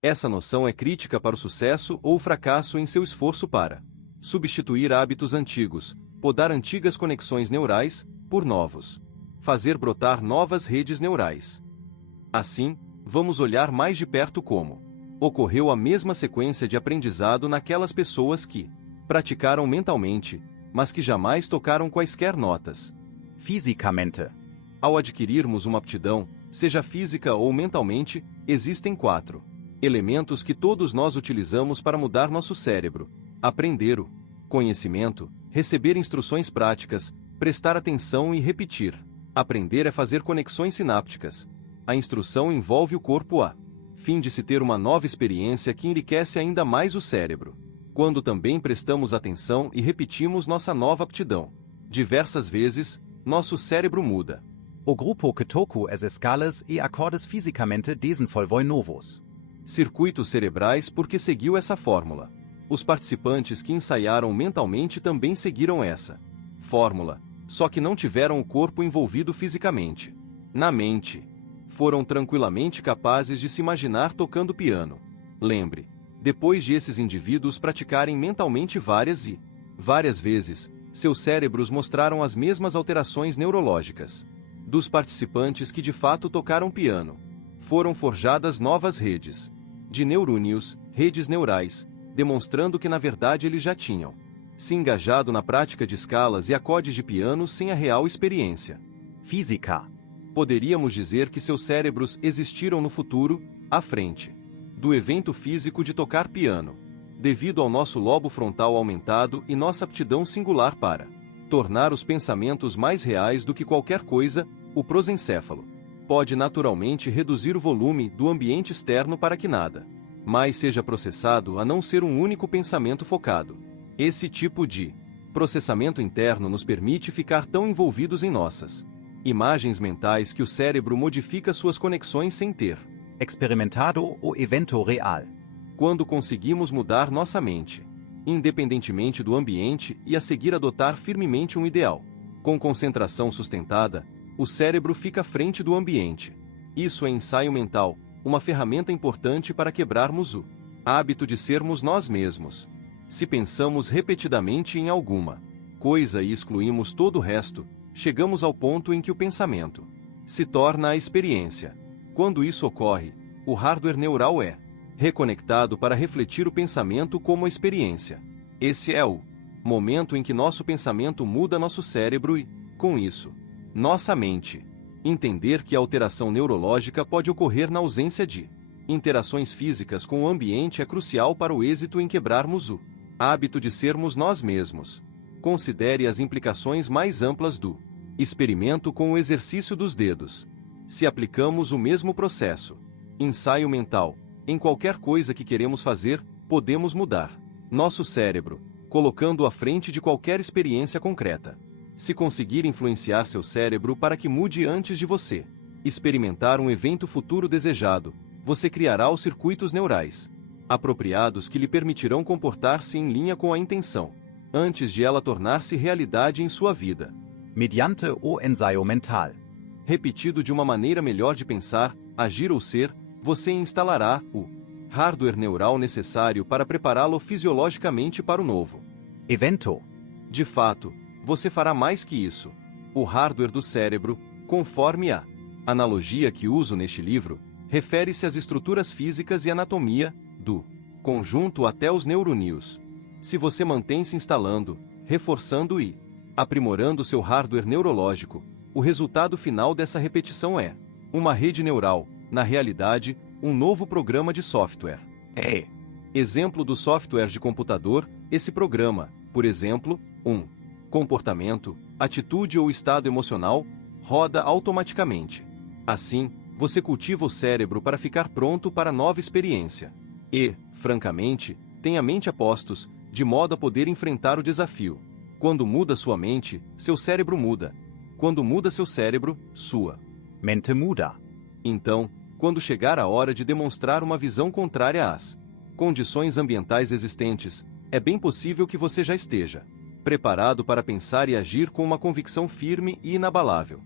Essa noção é crítica para o sucesso ou fracasso em seu esforço para substituir hábitos antigos, podar antigas conexões neurais por novos, fazer brotar novas redes neurais. Assim, vamos olhar mais de perto como ocorreu a mesma sequência de aprendizado naquelas pessoas que praticaram mentalmente, mas que jamais tocaram quaisquer notas. Fisicamente. Ao adquirirmos uma aptidão, seja física ou mentalmente, existem 4 elementos que todos nós utilizamos para mudar nosso cérebro: aprender o conhecimento, receber instruções práticas, prestar atenção e repetir. Aprender é fazer conexões sinápticas. A instrução envolve o corpo a fim de se ter uma nova experiência que enriquece ainda mais o cérebro. Quando também prestamos atenção e repetimos nossa nova aptidão diversas vezes, nosso cérebro muda. O grupo que tocou as escalas e acordes fisicamente desenvolveu novos circuitos cerebrais porque seguiu essa fórmula. Os participantes que ensaiaram mentalmente também seguiram essa fórmula, só que não tiveram o corpo envolvido fisicamente. Na mente, foram tranquilamente capazes de se imaginar tocando piano. Lembre, depois de esses indivíduos praticarem mentalmente várias vezes, seus cérebros mostraram as mesmas alterações neurológicas. Dos participantes que de fato tocaram piano, foram forjadas novas redes de neurônios, redes neurais, demonstrando que na verdade eles já tinham se engajado na prática de escalas e acordes de piano sem a real experiência física. Poderíamos dizer que seus cérebros existiram no futuro, à frente do evento físico de tocar piano, devido ao nosso lobo frontal aumentado e nossa aptidão singular para tornar os pensamentos mais reais do que qualquer coisa. O prosencéfalo pode naturalmente reduzir o volume do ambiente externo para que nada mais seja processado a não ser um único pensamento focado. Esse tipo de processamento interno nos permite ficar tão envolvidos em nossas imagens mentais que o cérebro modifica suas conexões sem ter experimentado o evento real. Quando conseguimos mudar nossa mente, independentemente do ambiente, e a seguir adotar firmemente um ideal, com concentração sustentada, o cérebro fica à frente do ambiente. Isso é ensaio mental, uma ferramenta importante para quebrarmos o hábito de sermos nós mesmos. Se pensamos repetidamente em alguma coisa e excluímos todo o resto, chegamos ao ponto em que o pensamento se torna a experiência. Quando isso ocorre, o hardware neural é reconectado para refletir o pensamento como a experiência. Esse é o momento em que nosso pensamento muda nosso cérebro e, com isso, nossa mente. Entender que a alteração neurológica pode ocorrer na ausência de interações físicas com o ambiente é crucial para o êxito em quebrarmos o hábito de sermos nós mesmos. Considere as implicações mais amplas do experimento com o exercício dos dedos. Se aplicamos o mesmo processo, ensaio mental, em qualquer coisa que queremos fazer, podemos mudar nosso cérebro, colocando-o à frente de qualquer experiência concreta. Se conseguir influenciar seu cérebro para que mude antes de você experimentar um evento futuro desejado, você criará os circuitos neurais apropriados que lhe permitirão comportar-se em linha com a intenção, antes de ela tornar-se realidade em sua vida. Mediante o ensaio mental. Repetido de uma maneira melhor de pensar, agir ou ser, você instalará o hardware neural necessário para prepará-lo fisiologicamente para o novo evento. De fato, você fará mais que isso. O hardware do cérebro, conforme a analogia que uso neste livro, refere-se às estruturas físicas e anatomia do conjunto até os neurônios. Se você mantém-se instalando, reforçando e aprimorando seu hardware neurológico, o resultado final dessa repetição é uma rede neural, na realidade, um novo programa de software. Exemplo do software de computador: esse programa, por exemplo, um comportamento, atitude ou estado emocional, roda automaticamente. Assim, você cultiva o cérebro para ficar pronto para nova experiência. E, francamente, tem a mente a postos, de modo a poder enfrentar o desafio. Quando muda sua mente, seu cérebro muda. Quando muda seu cérebro, sua mente muda. Então, quando chegar a hora de demonstrar uma visão contrária às condições ambientais existentes, é bem possível que você já esteja preparado para pensar e agir com uma convicção firme e inabalável.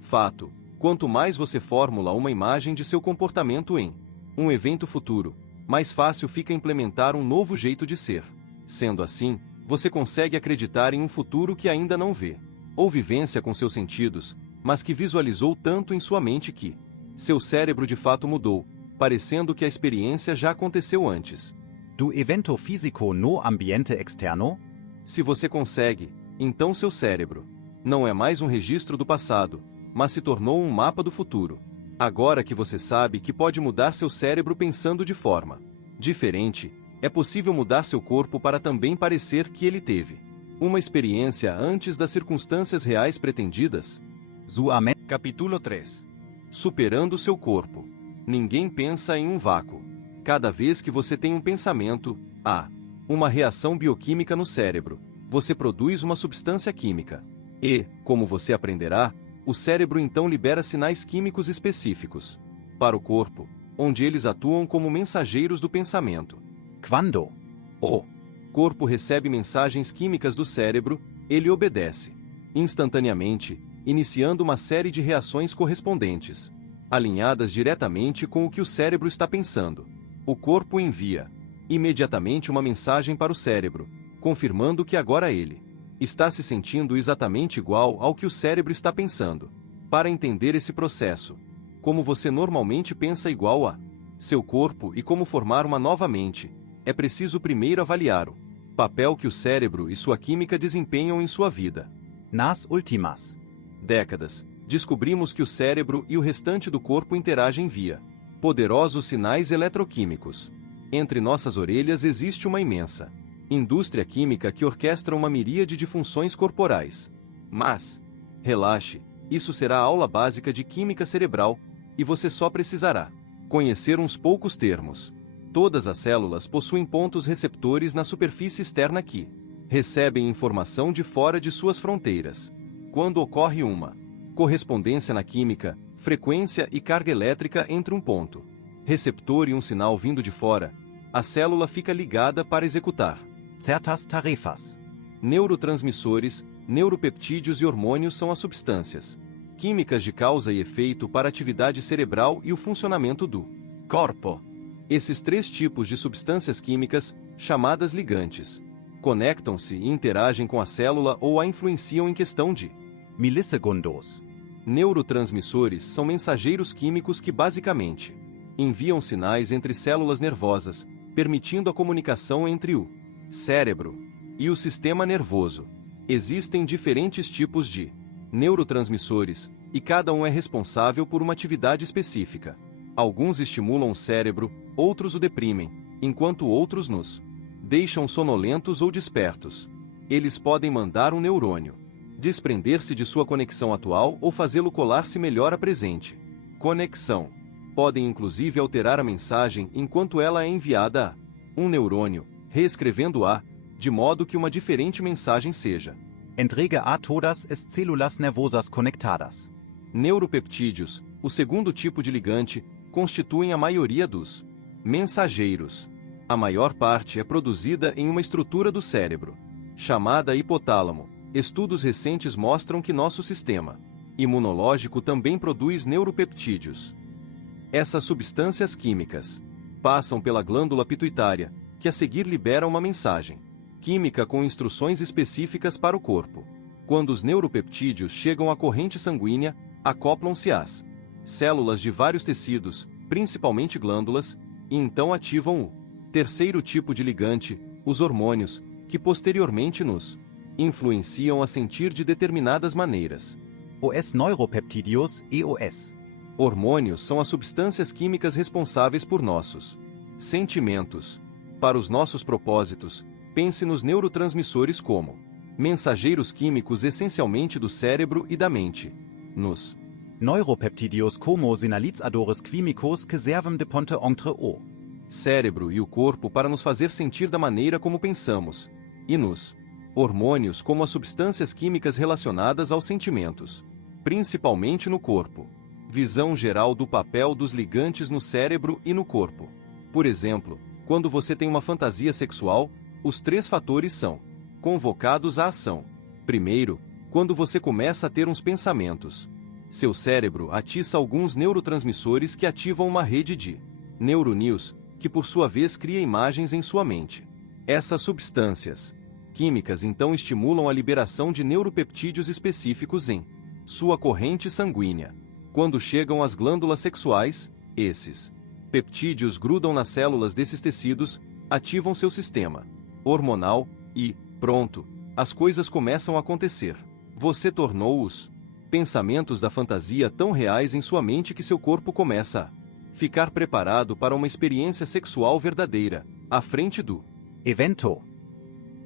Fato: quanto mais você formula uma imagem de seu comportamento em um evento futuro, mais fácil fica implementar um novo jeito de ser. Sendo assim, você consegue acreditar em um futuro que ainda não vê, ou vivência com seus sentidos, mas que visualizou tanto em sua mente que seu cérebro de fato mudou, parecendo que a experiência já aconteceu antes. Du evento fisico no ambiente externo? Se você consegue, então seu cérebro não é mais um registro do passado, mas se tornou um mapa do futuro. Agora que você sabe que pode mudar seu cérebro pensando de forma diferente, é possível mudar seu corpo para também parecer que ele teve uma experiência antes das circunstâncias reais pretendidas. Sua mente. Capítulo 3. Superando seu corpo. Ninguém pensa em um vácuo. Cada vez que você tem um pensamento, há uma reação bioquímica no cérebro. Você produz uma substância química. E, como você aprenderá, o cérebro então libera sinais químicos específicos para o corpo, onde eles atuam como mensageiros do pensamento. Quando O corpo recebe mensagens químicas do cérebro, ele obedece instantaneamente, iniciando uma série de reações correspondentes, alinhadas diretamente com o que o cérebro está pensando. O corpo envia imediatamente uma mensagem para o cérebro, confirmando que agora ele está se sentindo exatamente igual ao que o cérebro está pensando. Para entender esse processo, como você normalmente pensa igual a seu corpo e como formar uma nova mente, é preciso primeiro avaliar o papel que o cérebro e sua química desempenham em sua vida. nas últimas Décadas, descobrimos que o cérebro e o restante do corpo interagem via poderosos sinais eletroquímicos. Entre nossas orelhas existe uma imensa indústria química que orquestra uma miríade de funções corporais. Mas, relaxe, isso será a aula básica de química cerebral, e você só precisará conhecer uns poucos termos. Todas as células possuem pontos receptores na superfície externa que recebem informação de fora de suas fronteiras. Quando ocorre uma correspondência na química, frequência e carga elétrica entre um ponto receptor e um sinal vindo de fora, a célula fica ligada para executar certas tarefas. neurotransmissores, neuropeptídeos e hormônios são as substâncias químicas de causa e efeito para a atividade cerebral e o funcionamento do corpo. Esses três tipos de substâncias químicas, chamadas ligantes, conectam-se e interagem com a célula ou a influenciam em questão de Milissegundos. neurotransmissores são mensageiros químicos que basicamente enviam sinais entre células nervosas, permitindo a comunicação entre o cérebro e o sistema nervoso. Existem diferentes tipos de neurotransmissores, e cada um é responsável por uma atividade específica. Alguns estimulam o cérebro, outros o deprimem, enquanto outros nos deixam sonolentos ou despertos. Eles podem mandar um neurônio desprender-se de sua conexão atual ou fazê-lo colar-se melhor à presente conexão. Podem inclusive alterar a mensagem enquanto ela é enviada a um neurônio, reescrevendo-a, de modo que uma diferente mensagem seja Entregue a todas as células nervosas conectadas. neuropeptídeos, o segundo tipo de ligante, constituem a maioria dos mensageiros. A maior parte é produzida em uma estrutura do cérebro, chamada hipotálamo. Estudos recentes mostram que nosso sistema imunológico também produz neuropeptídeos. Essas substâncias químicas passam pela glândula pituitária, que a seguir libera uma mensagem química com instruções específicas para o corpo. Quando os neuropeptídeos chegam à corrente sanguínea, acoplam-se às células de vários tecidos, principalmente glândulas, e então ativam o terceiro tipo de ligante, os hormônios, que posteriormente nos influenciam a sentir de determinadas maneiras. Os neuropeptídeos EOS. Hormônios são as substâncias químicas responsáveis por nossos sentimentos. Para os nossos propósitos, pense nos neurotransmissores como mensageiros químicos essencialmente do cérebro e da mente. Nos Neuropeptídeos como sinalizadores químicos que servem de ponte entre o cérebro e o corpo para nos fazer sentir da maneira como pensamos. E nos hormônios como as substâncias químicas relacionadas aos sentimentos, principalmente no corpo. Visão geral do papel dos ligantes no cérebro e no corpo. Por exemplo, quando você tem uma fantasia sexual, os três fatores são convocados à ação. Primeiro, quando você começa a ter uns pensamentos, seu cérebro atiça alguns neurotransmissores que ativam uma rede de neuronews, que por sua vez cria imagens em sua mente. Essas substâncias químicas então estimulam a liberação de neuropeptídeos específicos em sua corrente sanguínea. Quando chegam às glândulas sexuais, esses peptídeos grudam nas células desses tecidos, ativam seu sistema hormonal e, pronto, as coisas começam a acontecer. Você tornou os pensamentos da fantasia tão reais em sua mente que seu corpo começa a ficar preparado para uma experiência sexual verdadeira, à frente do evento.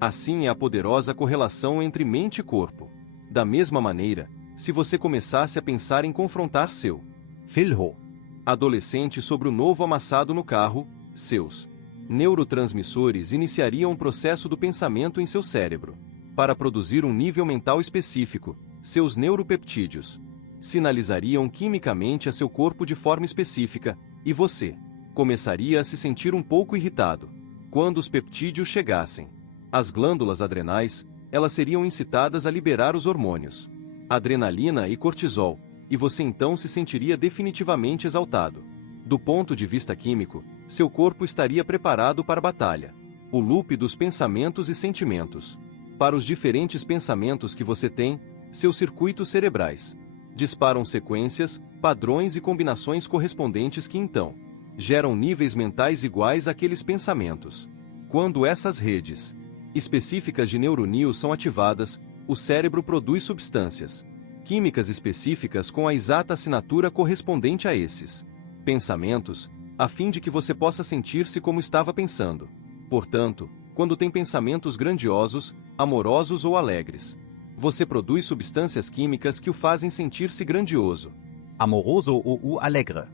Assim é a poderosa correlação entre mente e corpo. Da mesma maneira, se você começasse a pensar em confrontar seu filho adolescente sobre o novo amassado no carro, seus neurotransmissores iniciariam um processo do pensamento em seu cérebro. Para produzir um nível mental específico, seus neuropeptídeos sinalizariam quimicamente a seu corpo de forma específica, e você começaria a se sentir um pouco irritado. Quando os peptídeos chegassem às glândulas adrenais, elas seriam incitadas a liberar os hormônios adrenalina e cortisol, e você então se sentiria definitivamente exaltado. Do ponto de vista químico, seu corpo estaria preparado para a batalha. O loop dos pensamentos e sentimentos. Para os diferentes pensamentos que você tem, seus circuitos cerebrais disparam sequências, padrões e combinações correspondentes que então geram níveis mentais iguais àqueles pensamentos. Quando essas redes específicas de neuronews são ativadas, o cérebro produz substâncias químicas específicas com a exata assinatura correspondente a esses pensamentos, a fim de que você possa sentir-se como estava pensando. Portanto, quando tem pensamentos grandiosos, amorosos ou alegres, você produz substâncias químicas que o fazem sentir-se grandioso, amoroso ou alegre.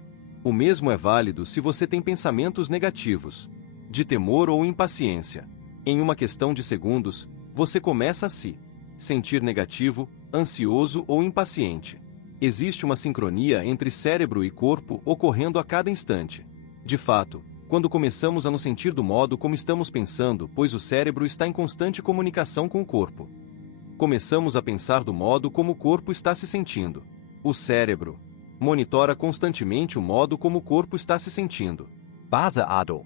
O mesmo é válido se você tem pensamentos negativos, de temor ou impaciência. Em uma questão de segundos, você começa a se sentir negativo, ansioso ou impaciente. Existe uma sincronia entre cérebro e corpo ocorrendo a cada instante. De fato, quando começamos a nos sentir do modo como estamos pensando, pois o cérebro está em constante comunicação com o corpo, começamos a pensar do modo como o corpo está se sentindo. O cérebro monitora constantemente o modo como o corpo está se sentindo. Baseado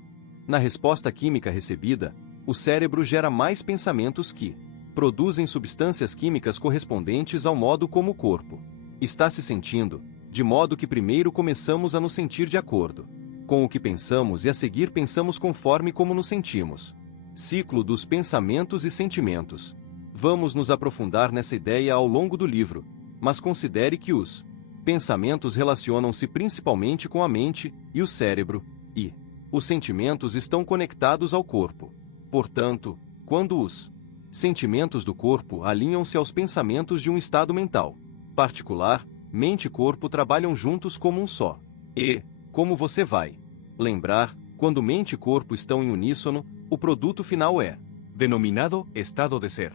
na resposta química recebida, o cérebro gera mais pensamentos que produzem substâncias químicas correspondentes ao modo como o corpo está se sentindo, de modo que primeiro começamos a nos sentir de acordo com o que pensamos e a seguir pensamos conforme como nos sentimos. Ciclo dos pensamentos e sentimentos. Vamos nos aprofundar nessa ideia ao longo do livro, mas considere que os pensamentos relacionam-se principalmente com a mente e o cérebro, e os sentimentos estão conectados ao corpo. Portanto, quando os sentimentos do corpo alinham-se aos pensamentos de um estado mental particular, mente e corpo trabalham juntos como um só. E, como você vai lembrar, quando mente e corpo estão em uníssono, o produto final é denominado estado de ser.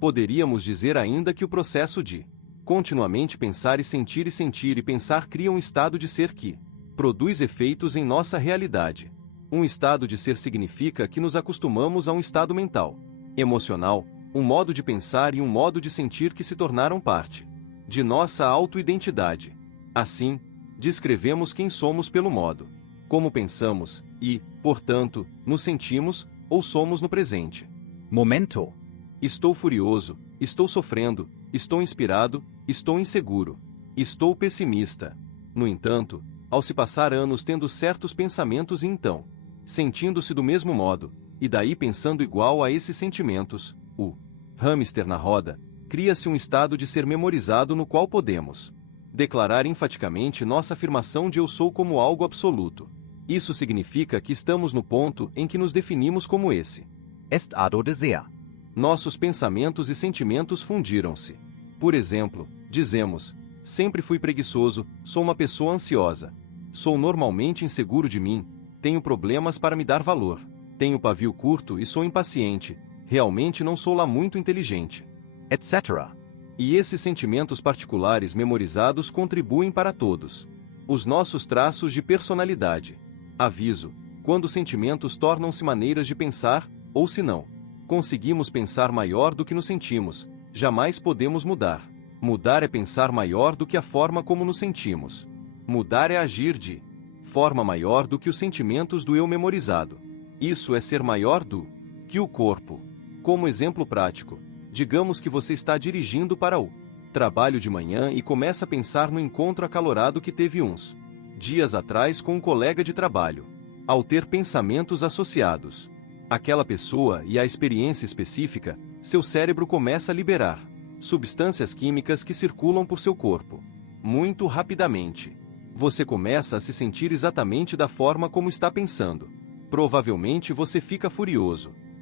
Poderíamos dizer ainda que o processo de continuamente pensar e sentir e pensar cria um estado de ser que produz efeitos em nossa realidade. Um estado de ser significa que nos acostumamos a um estado mental, emocional, um modo de pensar e um modo de sentir que se tornaram parte de nossa autoidentidade. Assim, descrevemos quem somos pelo modo como pensamos e, portanto, nos sentimos ou somos no presente momento. Estou furioso, estou sofrendo, estou inspirado, estou inseguro, estou pessimista. No entanto, ao se passar anos tendo certos pensamentos e então sentindo-se do mesmo modo, e daí pensando igual a esses sentimentos, o hamster na roda, cria-se um estado de ser memorizado no qual podemos declarar enfaticamente nossa afirmação de eu sou como algo absoluto. Isso significa que estamos no ponto em que nos definimos como esse Estado de ser. Nossos pensamentos e sentimentos fundiram-se. Por exemplo, dizemos: sempre fui preguiçoso, sou uma pessoa ansiosa. Sou normalmente inseguro de mim, tenho problemas para me dar valor. Tenho pavio curto e sou impaciente, realmente não sou lá muito inteligente. Etc. E esses sentimentos particulares memorizados contribuem para todos os nossos traços de personalidade. Aviso: quando sentimentos tornam-se maneiras de pensar, ou se não conseguimos pensar maior do que nos sentimos, jamais podemos mudar. Mudar é pensar maior do que a forma como nos sentimos. Mudar é agir de forma maior do que os sentimentos do eu memorizado. Isso é ser maior do que o corpo. Como exemplo prático, digamos que você está dirigindo para o trabalho de manhã e começa a pensar no encontro acalorado que teve uns dias atrás com um colega de trabalho. Ao ter pensamentos associados àquela pessoa e à experiência específica, seu cérebro começa a liberar substâncias químicas que circulam por seu corpo. Muito rapidamente, você começa a se sentir exatamente da forma como está pensando. Provavelmente você fica furioso,